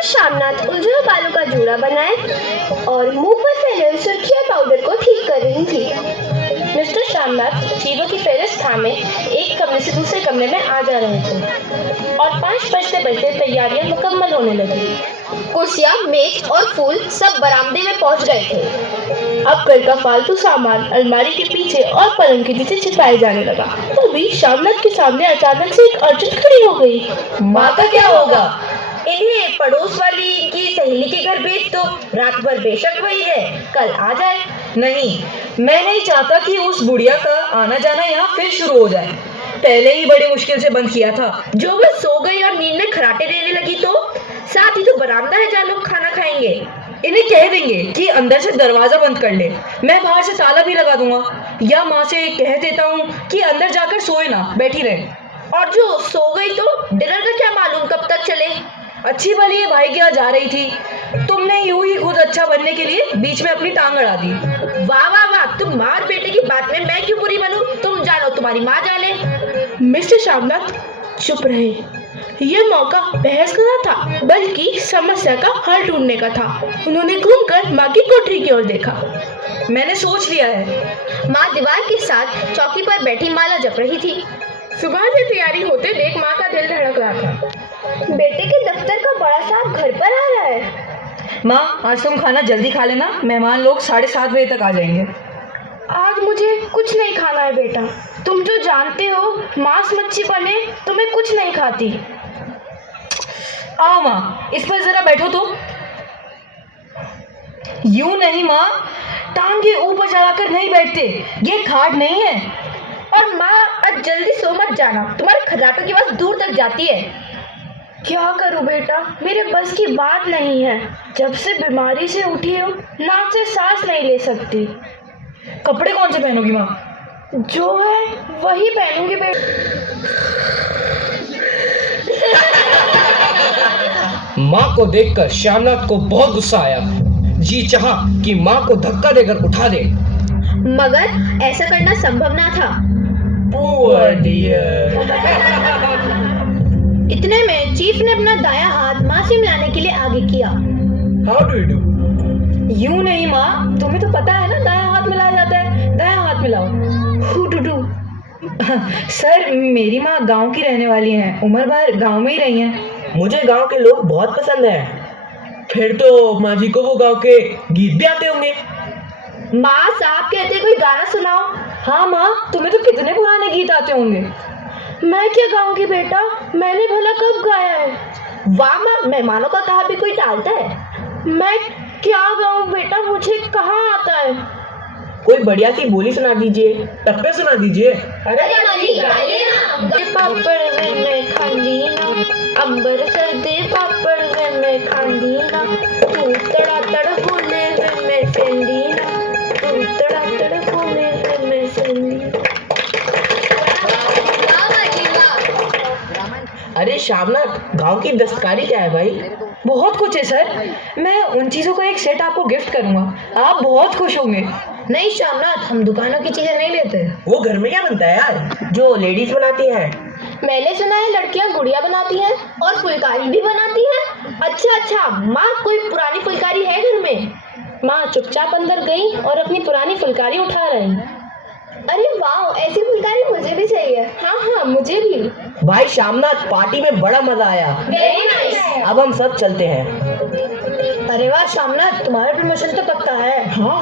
Mister Shamnath उलझे हुए बालों का जूड़ा बनाए और मुंह पर फैले हुए सुर्खियां पाउडर को ठीक कर रही थी। मिस्टर शामनाथ चीजों की फेहरिस्त थामे एक कमरे से दूसरे कमरे में आ जा रहे थे और 5 बजते बजते तैयारियां मुकम्मल होने लगी। कुर्सियां, मेज और फूल सब बरामदे में पहुंच गए थे। अब घर का फालतू सामान अलमारी के पीछे और पलंग के नीचे छिपाए जाने लगा। तभी शामनाथ के सामने अचानक से एक अर्जुन खड़ी हो गई। माँ का क्या होगा? इन्हें पड़ोस वाली की सहेली के घर भेज दो, रात भर बेशक वही है, कल आ जाए। नहीं, मैं नहीं चाहता कि उस बुढ़िया का आना जाना यहाँ फिर शुरू हो जाए। पहले ही बड़ी मुश्किल से बंद किया था। जो वह सो गई और नींद में खराटे देने लगी तो साथ ही तो बरामदा है जहाँ लोग खाना खाएंगे। इन्हें कह देंगे कि अंदर से दरवाजा बंद कर ले, मैं बाहर से ताला भी लगा दूंगा, या माँ से कह देता हूँ कि अंदर जाकर सोए ना, बैठी रहे। और जो सो गई तो डिनर का क्या मालूम कब तक चले। अच्छी भली ये भाई के यहाँ जा रही थी, तुमने यूं ही खुद अच्छा बनने के लिए बीच में अपनी टांग अड़ा दी। वाह वाह वाह, तुम माँ और बेटे की बात में मैं क्यों बुरी बनूं? तुम जानो, तुम्हारी माँ जाने। मिस्टर शामनाथ चुप रहे। यह मौका बहस का न था, बल्कि समस्या का हल ढूंढने का था। उन्होंने घूमकर माँ की कोठरी की ओर देखा। मैंने सोच लिया है। माँ दीवार के साथ चौकी पर बैठी माला जप रही थी। सुबह से तैयारी होते देख माँ का दिल धड़क रहा था। बेटे के दफ्तर का बड़ा साहब घर पर आ रहा है। माँ, आज तुम खाना जल्दी खा लेना, मेहमान लोग 7:30 बजे तक आ जाएंगे। आज मुझे कुछ नहीं खाना है बेटा। तुम जो जानते हो, मांस मच्छी बने तो मैं कुछ नहीं खाती। आओ माँ, इस पर जरा बैठो तो। यूं नहीं माँ, टांगे ऊपर चढ़ाकर नहीं बैठते, ये खाट नहीं है। और माँ, आज जल्दी सो मत जाना, तुम्हारे खर्राटों की आवाज दूर तक जाती है। क्या करूं बेटा, मेरे बस की बात नहीं है। जब से बीमारी से उठी हूँ, नाक से सांस नहीं ले सकती। कपड़े कौन से पहनोगी माँ? जो है वही पहनूंगी बेटा। माँ को देखकर श्यामनाथ को बहुत गुस्सा आया। जी चाहा कि माँ को धक्का देकर उठा दे, मगर ऐसा करना संभव ना था। Poor dear. इतने में चीफ ने अपना दायां हाथ माँ से मिलाने के लिए आगे किया। How do you do? यूं नहीं माँ, तुम्हें तो पता है ना दायां हाथ मिलाया जाता है, दायां हाथ मिलाओ। Who do do. सर, मेरी माँ गांव की रहने वाली हैं, उम्र भर गांव में ही रही हैं। मुझे गांव के लोग बहुत पसंद हैं। फिर तो माँ जी को वो गांव के गीत भी आते होंगे। माँ साहब कहते कोई गाना सुनाओ। हाँ माँ, तुम्हें तो कितने पुराने गीत आते होंगे। मैं क्या गाऊंगी बेटा, मैंने भला कब गाया है। वाह माँ, मेहमानों का कहा भी कोई टालता है। मैं क्या गाऊं बेटा, मुझे कहाँ आता है। कोई बढ़िया सी बोली सुना दीजिए, टप्पे सुना दीजिए। अरे माँ जी गाइए ना। पापड़ में खांदी ना, अंबर सर्दे पापड़ में खांदी ना, तू तड़ा तड़ बोले में सेंदी ना, तू तड़ा तड़ बोले में सेंदी। अरे शामनाथ, गांव की दस्तकारी क्या है भाई? बहुत कुछ है सर, मैं उन चीजों का एक सेट आपको गिफ्ट करूंगा, आप बहुत खुश होंगे। नहीं शामनाथ, हम दुकानों की चीजें नहीं लेते। वो घर में क्या बनता है यार, जो लेडीज बनाती हैं? मैंने सुना है लड़कियां गुड़िया बनाती हैं और फुलकारी भी बनाती हैं। अच्छा, माँ कोई पुरानी फुलकारी है घर में? माँ चुपचाप अंदर गई और अपनी पुरानी फुलकारी उठा रही। अरे वाह, ऐसी फुलकारी मुझे भी चाहिए। हाँ, मुझे भी। भाई शामनाथ, पार्टी में बड़ा मजा आया। Very nice. अब हम सब चलते हैं। अरे वाह शामनाथ, तुम्हारा प्रमोशन तो पक्का है। हाँ।